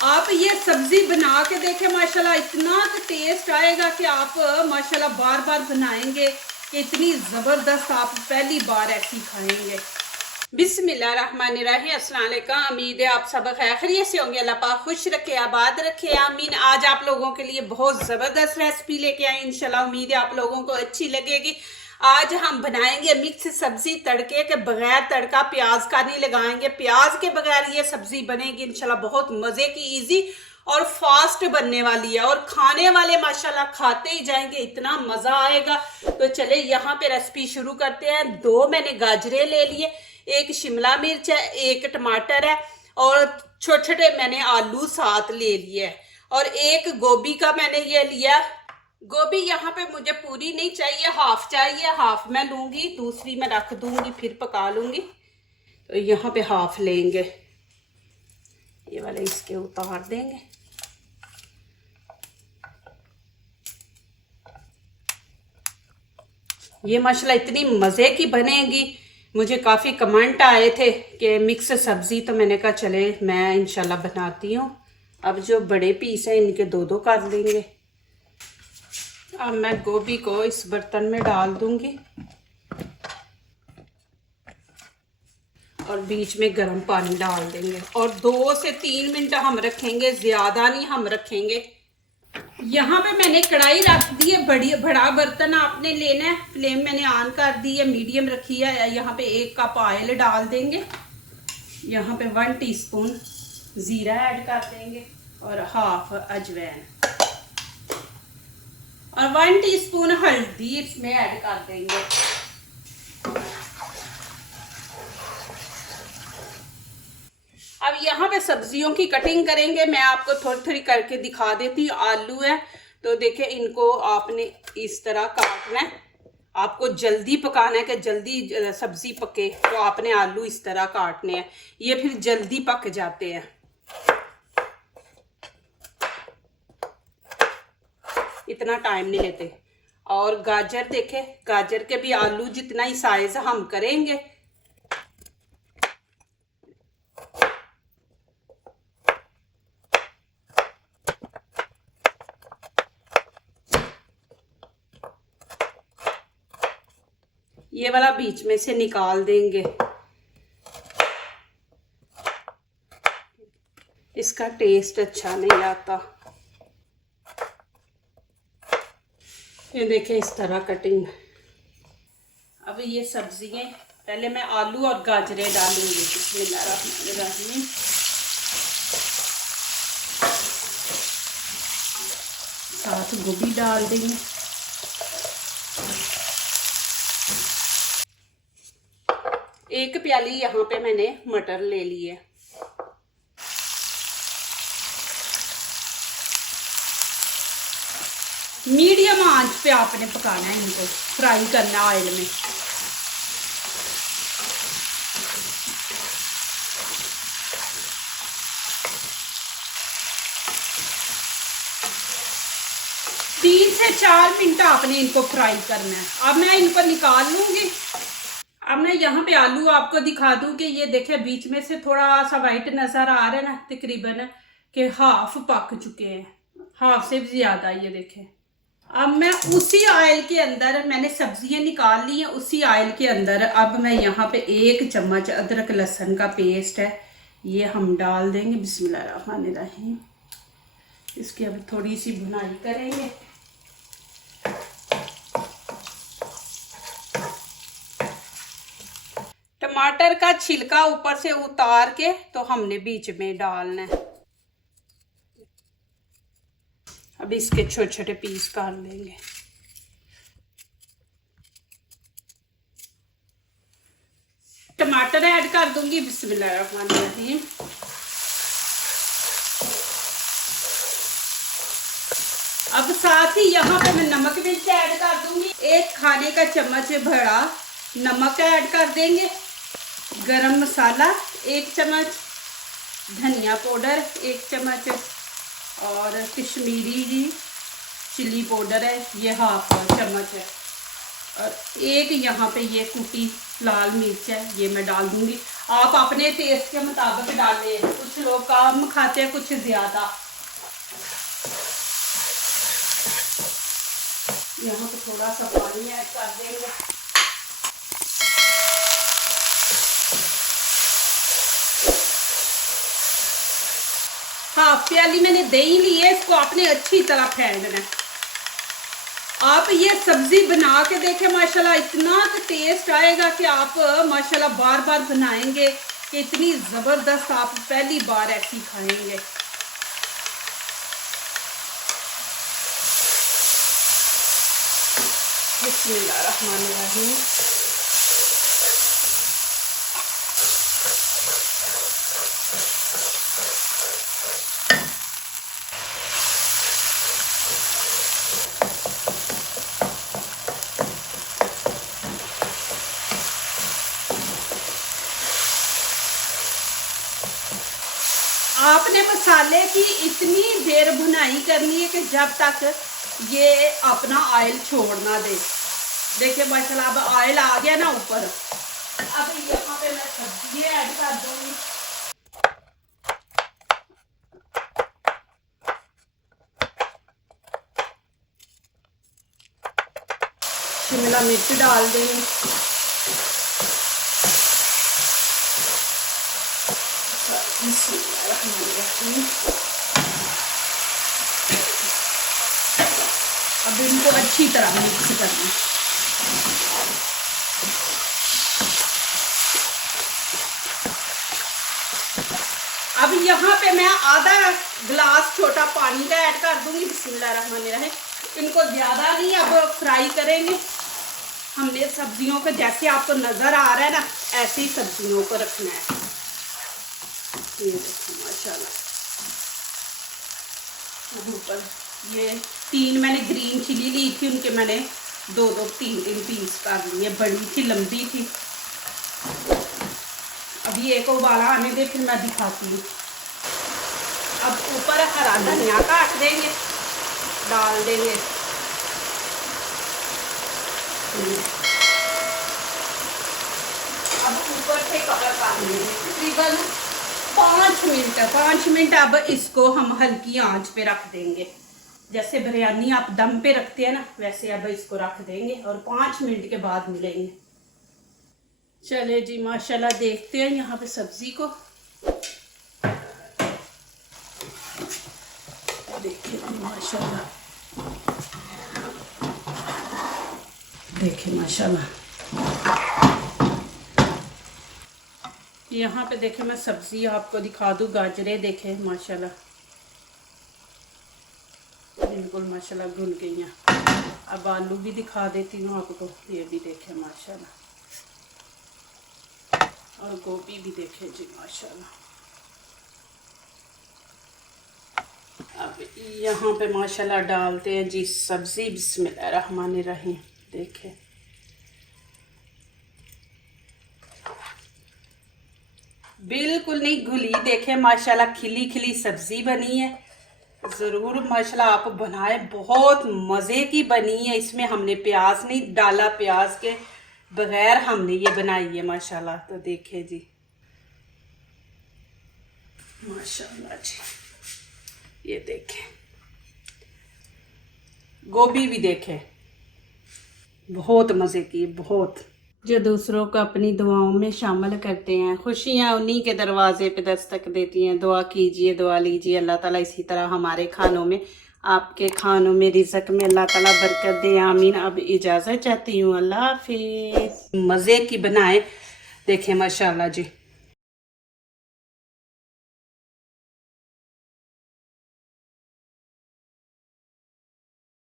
आप ये सब्जी बना के देखें माशाल्लाह, इतना टेस्ट आएगा कि आप माशाल्लाह बार बार बनाएंगे कि इतनी ज़बरदस्त आप पहली बार ऐसी खाएंगे। बिस्मिल्लाहिर्रहमानिर्रहीम, अस्सलाम वालेकुम। उम्मीद है आप सब खैरियत से होंगे। अल्लाह पाक खुश रखे, आबाद रखे, आमीन। आज आप लोगों के लिए बहुत ज़बरदस्त रेसिपी लेके आए, इंशाल्लाह उम्मीद है आप लोगों को अच्छी लगेगी। आज हम बनाएंगे मिक्स सब्जी तड़के के बगैर, तड़का प्याज का नहीं लगाएंगे, प्याज के बगैर ये सब्जी बनेगी इंशाल्लाह। बहुत मज़े की, इजी और फास्ट बनने वाली है और खाने वाले माशाल्लाह खाते ही जाएंगे, इतना मज़ा आएगा। तो चले यहाँ पे रेसिपी शुरू करते हैं। 2 मैंने गाजरें ले लिए, 1 शिमला मिर्च है, 1 टमाटर है और छोटे छोटे मैंने आलू साथ ले लिए है और 1 गोभी का मैंने ये लिया। गोभी यहाँ पे मुझे पूरी नहीं चाहिए, हाफ चाहिए, हाफ मैं लूँगी, दूसरी मैं रख दूँगी फिर पका लूँगी। तो यहाँ पे हाफ लेंगे, ये वाले इसके उतार देंगे। ये माशाल्लाह इतनी मज़े की बनेगी। मुझे काफ़ी कमेंट आए थे कि मिक्स सब्ज़ी, तो मैंने कहा चले मैं इंशाल्लाह बनाती हूँ। अब जो बड़े पीस हैं इनके 2-2 कर लेंगे। अब मैं गोभी को इस बर्तन में डाल दूंगी और बीच में गर्म पानी डाल देंगे और 2 से 3 मिनट हम रखेंगे, ज़्यादा नहीं हम रखेंगे। यहाँ पे मैंने कढ़ाई रख दी है, बड़ा बर्तन आपने लेना है। फ्लेम मैंने ऑन कर दी है, मीडियम रखी है। यहाँ पे 1 कप ऑयल डाल देंगे। यहाँ पे 1 टीस्पून ज़ीरा ऐड कर देंगे और हाफ अजवाइन और 1 टीस्पून हल्दी इसमें ऐड कर देंगे। अब यहाँ पे सब्जियों की कटिंग करेंगे, मैं आपको थोड़ी थोड़ी करके दिखा देती हूँ। आलू है तो देखिए, इनको आपने इस तरह काटना है। आपको जल्दी पकाना है कि जल्दी सब्जी पके, तो आपने आलू इस तरह काटने हैं, ये फिर जल्दी पक जाते हैं, इतना टाइम नहीं लेते। और गाजर देखे, गाजर के भी आलू जितना ही साइज हम करेंगे। ये वाला बीच में से निकाल देंगे, इसका टेस्ट अच्छा नहीं आता। ये देखें इस तरह कटिंग। अब ये सब्जियां, पहले मैं आलू और गाजरें डालूंगी। बिस्मिल्लाहिर्रहमानिर्रहीम। साथ गोभी डाल देंगे। एक प्याली यहाँ पे मैंने मटर ले ली है। मीडियम आंच पे आपने पकाना है, इनको फ्राई करना ऑयल में। तीन से 4 मिनट आपने इनको फ्राई करना है। अब मैं इनको निकाल लूंगी। अब मैं यहाँ पे आलू आपको दिखा दूं कि ये देखे बीच में से थोड़ा सा वाइट नजर आ रहा है ना, तकरीबन कि हाफ पक चुके हैं, हाफ से भी ज्यादा। ये देखें। अब मैं उसी ऑयल के अंदर, मैंने सब्जियां निकाल ली हैं, उसी ऑयल के अंदर अब मैं यहाँ पे 1 चम्मच अदरक लहसुन का पेस्ट है, ये हम डाल देंगे। बिस्मिल्लाहिर्रहमानिर्रहीम। इसकी अब थोड़ी सी भुनाई करेंगे। टमाटर का छिलका ऊपर से उतार के तो हमने बीच में डालना है। अब इसके छोटे छोटे पीस कर लेंगे। टमाटर ऐड कर दूंगी। बिस्मिल्लाहिर्रहमानिर्रहीम। अब साथ ही यहाँ पे मैं नमक मिर्च ऐड कर दूंगी। 1 खाने का चम्मच बड़ा नमक ऐड कर देंगे। गरम मसाला 1 चम्मच, धनिया पाउडर 1 चम्मच और कश्मीरी चिल्ली पाउडर है, ये हाफ चम्मच है। और 1 यहाँ पे ये कुटी लाल मिर्च है, ये मैं डाल दूंगी। आप अपने टेस्ट के मुताबिक डालें, कुछ लोग कम खाते हैं कुछ ज़्यादा। यहाँ पे थोड़ा सा पानी ऐड कर देंगे। हाफ प्याली मैंने दही ली है, इसको आपने अच्छी तरह फेंटना है। आप ये सब्जी बना के देखें माशाल्लाह, इतना टेस्ट आएगा कि आप माशाल्लाह बार बार बनाएंगे कि इतनी ज़बरदस्त आप पहली बार ऐसी खाएंगे। बिस्मिल्लाहिर्रहमानिर्रहीम। आपने मसाले की इतनी देर भुनाई करनी है कि जब तक ये अपना ऑयल छोड़ ना दे। देखिए माशाल्लाह अब ऑयल आ गया ना ऊपर। अब यहाँ पे मैं सब्जी ऐड कर दूंगी। शिमला मिर्च डाल देंगे। अब इनको अच्छी तरह मिक्स करना। अब यहाँ पे मैं आधा गिलास छोटा पानी का ऐड कर दूंगी। बिस्मिल्लाहिर्रहमानिर्रहीम। इनको ज़्यादा नहीं अब फ्राई करेंगे हमने सब्जियों को, जैसे आपको नज़र आ रहा है ना ऐसे ही सब्जियों को रखना है। ये देखो माशाल्लाह। ऊपर ये 3 मैंने ग्रीन चिली ली थी, उनके मैंने 2-3 पीस कर लिए, बड़ी थी लंबी थी। अभी एक उबाला आने दे फिर मैं दिखाती हूँ। अब ऊपर हरा धनिया काट देंगे, डाल देंगे। अब ऊपर से कवर कर देंगे तकरीबन 5 मिनट। अब इसको हम हल्की आंच पे रख देंगे, जैसे बिरयानी आप दम पे रखते हैं ना वैसे अब इसको रख देंगे और 5 मिनट के बाद मिलेंगे। चले जी माशाल्लाह, देखते हैं यहाँ पे सब्जी को। देखिए माशाल्लाह, देखिए माशाल्लाह। यहाँ पे देखे मैं सब्जी आपको दिखा दूँ, गाजरें देखे माशाल्लाह बिल्कुल माशाल्लाह घुल गई हैं। अब आलू भी दिखा देती हूँ आपको, ये भी देखे माशाल्लाह, और गोभी भी देखे जी माशाल्लाह। अब यहाँ पे माशाल्लाह डालते हैं जी सब्जी। बिस्मिल्लाहिर्रहमानिर्रहीम। देखे बिल्कुल नहीं घुली, देखे माशाल्लाह खिली खिली सब्जी बनी है। ज़रूर माशाल्लाह आप बनाए, बहुत मज़े की बनी है। इसमें हमने प्याज नहीं डाला, प्याज के बगैर हमने ये बनाई है माशाल्लाह। तो देखे जी माशाल्लाह जी, ये देखे गोभी भी देखे, बहुत मज़े की, बहुत। जो दूसरों को अपनी दुआओं में शामिल करते हैं, खुशियाँ उन्हीं के दरवाजे पे दस्तक देती हैं। दुआ कीजिए, दुआ लीजिए, अल्लाह ताला इसी तरह हमारे खानों में, आपके खानों में, रिज़्क़ में अल्लाह ताला बरकत दे, आमीन। अब इजाज़त चाहती हूँ, अल्लाह हाफिज़। मज़े की बनाए, देखें माशाल्लाह जी।